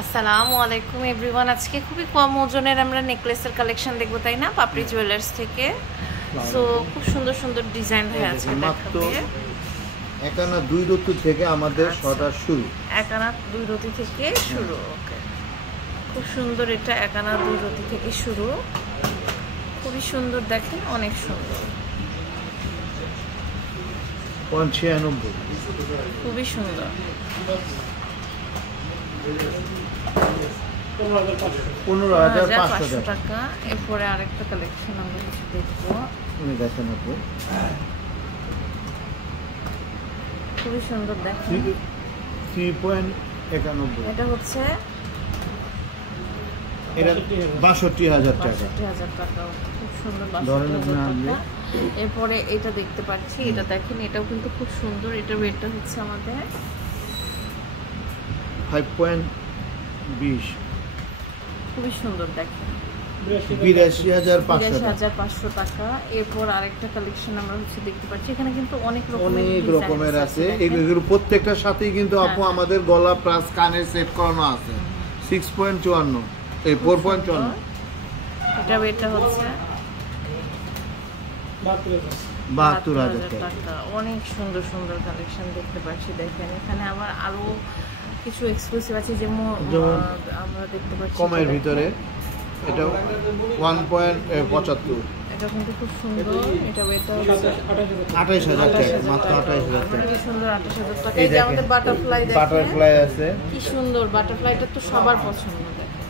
আসসালামু আলাইকুম এভরিওয়ান। আজকে খুবই কম ওজনের আমরা নেকলেসের কালেকশন দেখবো, তাই না? পাপড়ি জুয়েলার্স থেকে। সো খুব সুন্দর সুন্দর ডিজাইন হয়ে আছে। মাত্র একানা দুই রতি থেকে আমাদের শটা শুরু। একানা দুই রতি থেকে শুরু। ওকে, খুব সুন্দর। এটা একানা দুই রতি থেকে শুরু, খুবই সুন্দর। দেখেন, অনেক সুন্দর, 96 খুবই সুন্দর। 15,500 টাকা। এরপরে আরেকটা কালেকশন আমরা কিছু দেখবো। দেখেন আপু, খুবই সুন্দর। দেখেন 3.91। এটা হচ্ছে 62,000 টাকা। 62,000 টাকা, খুব সুন্দর। 62,000 টাকা। এরপরে এটা দেখতে পাচ্ছি, এটা দেখেন, এটাও কিন্তু খুব সুন্দর। এটার ওয়েটটা হচ্ছে আমাদের 5.20। খুবই সুন্দর। দেখেন 82,500 টাকা। এরপর আরেকটা কালেকশন আমরা হচ্ছে দেখতে পাচ্ছি। এখানে কিন্তু অনেক রকমের আছে। এগুলো প্রত্যেকটার সাথেই কিন্তু আপু আমাদের গলা প্লাস কানের সেট করানো আছে। 6.54, এই 4.54। এটা ওয়েটটা হচ্ছে 72,000 টাকা। অনেক সুন্দর সুন্দর কালেকশন দেখতে পাচ্ছি। দেখেন, এখানে আবার আরো কিছু এক্সক্লুসিভ আছে, যেমন আমরা দেখতে পাচ্ছি কমের ভিতরে। এটা 1.75। এটা কিন্তু খুব সুন্দর। এটা ওয়েটটা হচ্ছে 28,000 টাকা, মাত্র 28,000 টাকা। কি সুন্দর, 28,000 টাকা। এই যে আমাদের বাটারফ্লাই, দেখেন বাটারফ্লাই আছে, কি সুন্দর। বাটারফ্লাইটা তো সবার পছন্দ। দেখেন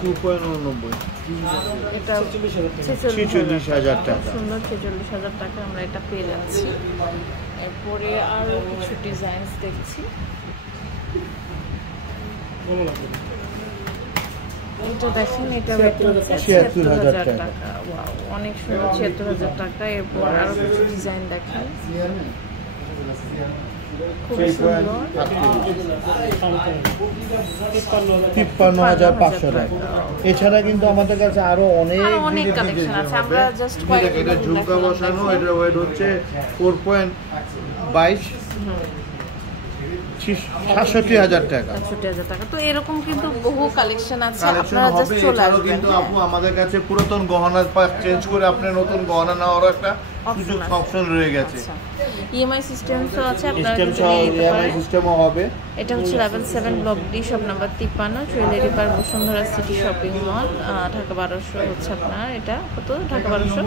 2.89। এটা 46,000 টাকা। সুন্দর, 46,000 টাকা আমরা এটা পেয়ে যাচ্ছি। এরপরে আরো কিছু ডিজাইনস দেখছি। এটা দেখেন, এটা 76,000 টাকা। ওয়াও, অনেক সুন্দর, 76,000 টাকা। এরপর আরো কিছু ডিজাইন দেখেন, খুবই সুন্দর। 53,500 টাকা। এছাড়া কিন্তু আমাদের কাছে আরো অনেক কালেকশন আছে। আমরা জাস্ট এটা ঝুমকা বসানো। এটার ওয়েট হচ্ছে 4.22। 67,000 টাকা। 67,000 টাকা। তো এরকম কিন্তু বহু কালেকশন আছে, আপনারা জাস্ট চলে আসবেন। কিন্তু আপু আমাদের কাছে পুরাতন গহনা চেঞ্জ করে আপনি নতুন গহনা নেওয়ার একটা সুযোগ অপশন রয়ে গেছে। ইএমআই সিস্টেমও আছে, আপনারা ইএমআই সিস্টেমও হবে। এটা হচ্ছে level 7 block D, shop number 53, jewellery পার Bashundhara city shopping mall, Dhaka 1200 হচ্ছে আপনার। এটা কত? ঢাকা 1200।